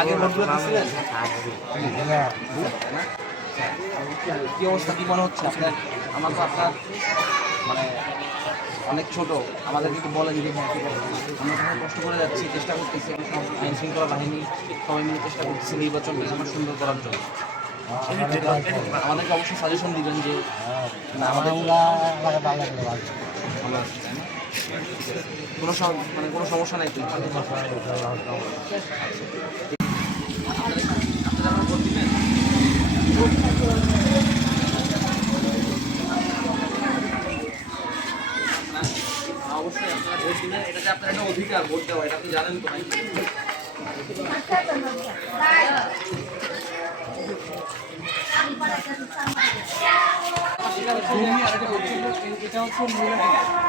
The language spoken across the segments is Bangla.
আগের ভোটগুলো দিচ্ছিলেন? কি অবস্থা, কি মনে হচ্ছে আপনার? আমার তো আপনার মানে অনেক ছোট, আমাদের কিন্তু বলেন যে আমরা খুব কষ্ট করে যাচ্ছি, চেষ্টা করতেছি, আইন শৃঙ্খলা বাহিনী সবাই মিলে চেষ্টা করতেছি নির্বাচনটাকে আমরা সুন্দর করার জন্য। আমাদেরকে অবশ্যই সাজেশন দিবেন যে না আমাদের ভালো আছে, তাই না? কোনো মানে কোনো সমস্যা নাই তো? আপনারা ভোট দিবেন? অবশ্যই আপনারা ভোট দিবেন, এটা যে আপনার একটা অধিকার ভোট দেওয়া, এটা আপনি জানেন তো? এটা হচ্ছে মহিলা,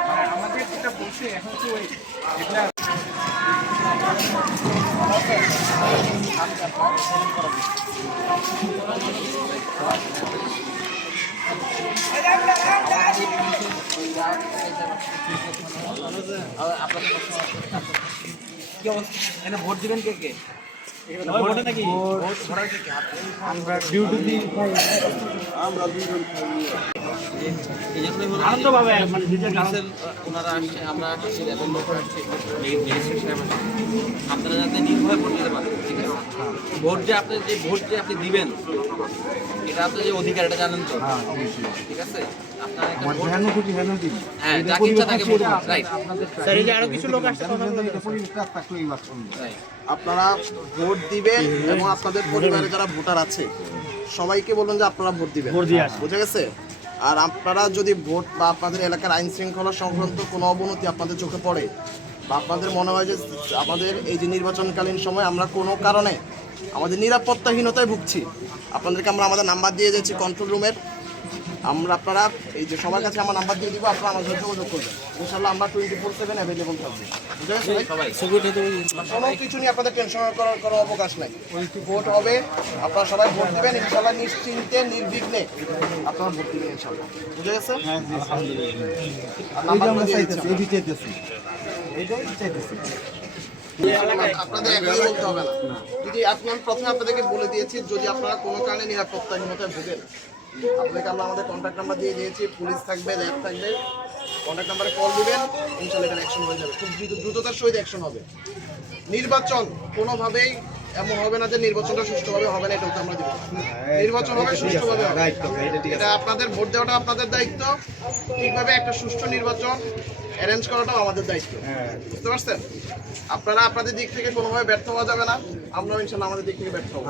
মানে আমাদের যেটা বলছে এখন হচ্ছে ওই এটা কি অবস্থা, এখানে ভোট দিবেন কে কে? আনন্দভাবে ওনারা আসছে, আমরা আসছি, এবং লোক আসছে, আপনারা যাতে নির্ভয়ে ভোট দিতে পারেন, ঠিক আছে? ভোট যে আপনি দিবেন, এটা আপনার যে অধিকার, এটা জানেন তো? ঠিক আছে, আপনারা একটা হ্যাঁ যাকে ইচ্ছা তাকে ভোট দিবেন, রাইট? আরো কিছু লোক আসছে, আপনারা ভোট দিবেন এবং আপনাদের পরিবারে যারা ভোটার আছে সবাইকে বলবেন যে আপনারা ভোট দিবেন, বুঝে গেছে? আর আপনারা যদি ভোট বা আপনাদের এলাকার আইন শৃঙ্খলা সংক্রান্ত কোনো অবনতি আপনাদের চোখে পড়ে বা আপনাদের মনে হয় যে আমাদের এই যে নির্বাচনকালীন সময় আমরা কোনো কারণে আমাদের নিরাপত্তাহীনতায় ভুগছি, আপনাদেরকে আমরা আমাদের নাম্বার দিয়ে যাচ্ছি কন্ট্রোল রুমের। আপনারা এই যে সবার কাছে আমার নাম্বার দিয়ে দিব, আপনারা আমার সাথে যোগাযোগ করবেন, ইনশাল্লাহ আমরা 24/7 অ্যাভেলেবল থাকবো, বুঝে গেছে? কোনো কিছু নিয়ে আপনাদের টেনশন করার কোনো অবকাশ নাই। ভোট হবে, আপনারা সবাই ভোট দিবেন, ইনশাল্লাহ নিশ্চিন্তে নির্বিঘ্নে আপনারা ভোট দিবেন, ইনশাল্লাহ, বুঝে গেছে? আপনাদের একই বলতে হবে না, যদি আপনার প্রথমে আপনাদেরকে বলে দিয়েছি যদি আপনারা কোনো কারণে নিরাপত্তাহীনতায় ভোগেন, আপনাদেরকে আমরা আমাদের কন্ট্যাক্ট নাম্বার দিয়ে দিয়েছি, পুলিশ থাকবে, ল্যাব থাকবে, কন্ট্যাক্ট নাম্বারে কল দিবেন, ইনশাল্লাহ এখানে অ্যাকশন হয়ে যাবে, খুব দ্রুততার সহিত অ্যাকশন হবে। নির্বাচন কোনোভাবেই এমন হবে না যে নির্বাচনটা সুষ্ঠুভাবে হবে না, এটা আমরা দিব। নির্বাচন হবে সুষ্ঠুভাবে হবে, এটা আপনাদের ভোট দেওয়াটা আপনাদের দায়িত্ব, ঠিকভাবে একটা সুষ্ঠু নির্বাচন অ্যারেঞ্জ করাটাও আমাদের দায়িত্ব, বুঝতে পারছেন? আপনারা আপনাদের দিক থেকে কোনোভাবে ব্যর্থ হওয়া যাবে না, আমরাও ইনশাল্লাহ আমাদের দিক থেকে ব্যর্থ হবো।